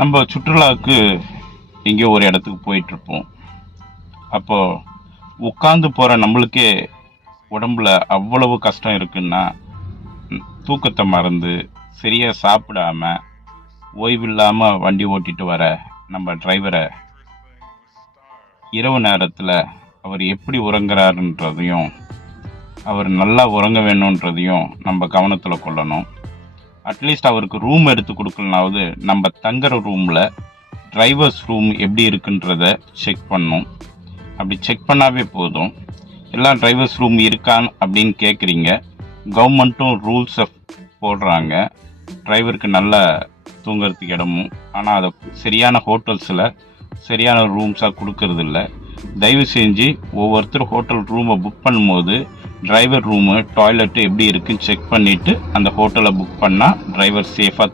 நம்ம சுற்றுலாவுக்கு எங்கேயோ ஒரு இடத்துக்கு போயிட்டுருப்போம். அப்போ உட்காந்து போகிற நம்மளுக்கே உடம்புல அவ்வளவு கஷ்டம் இருக்குன்னா, தூக்கத்தை மறந்து சரியாக சாப்பிடாம ஓய்வில்லாமல் வண்டி ஓட்டிட்டு வர நம்ம டிரைவரை இரவு நேரத்தில் அவர் எப்படி உறங்குறாருன்றதையும், அவர் நல்லா உறங்க வேணுன்றதையும் நம்ம கவனத்தில் கொள்ளணும். அட்லீஸ்ட் அவருக்கு ரூம் எடுத்து கொடுக்கலனாவது நம்ம தங்குற ரூமில் டிரைவர்ஸ் ரூம் எப்படி இருக்குன்றத செக் பண்ணணும். அப்படி செக் பண்ணாவே போதும். எல்லா டிரைவர்ஸ் ரூம் இருக்கான்னு அப்படின்னு கேட்குறீங்க. கவர்மெண்ட்டும் ரூல்ஸை போடுறாங்க டிரைவருக்கு நல்ல தூங்குறதுக்கு இடமும். ஆனால் அதை சரியான ஹோட்டல்ஸில் சரியான ரூம்ஸாக கொடுக்கறதில்ல. தயவு செஞ்சு ஒவ்வொருத்தர் ஹோட்டல் ரூமை புக் பண்ணும்போது டிரைவர் ரூமு டாய்லெட்டு எப்படி இருக்குன்னு செக் பண்ணிவிட்டு அந்த ஹோட்டலை புக் பண்ணால் டிரைவர் சேஃபாக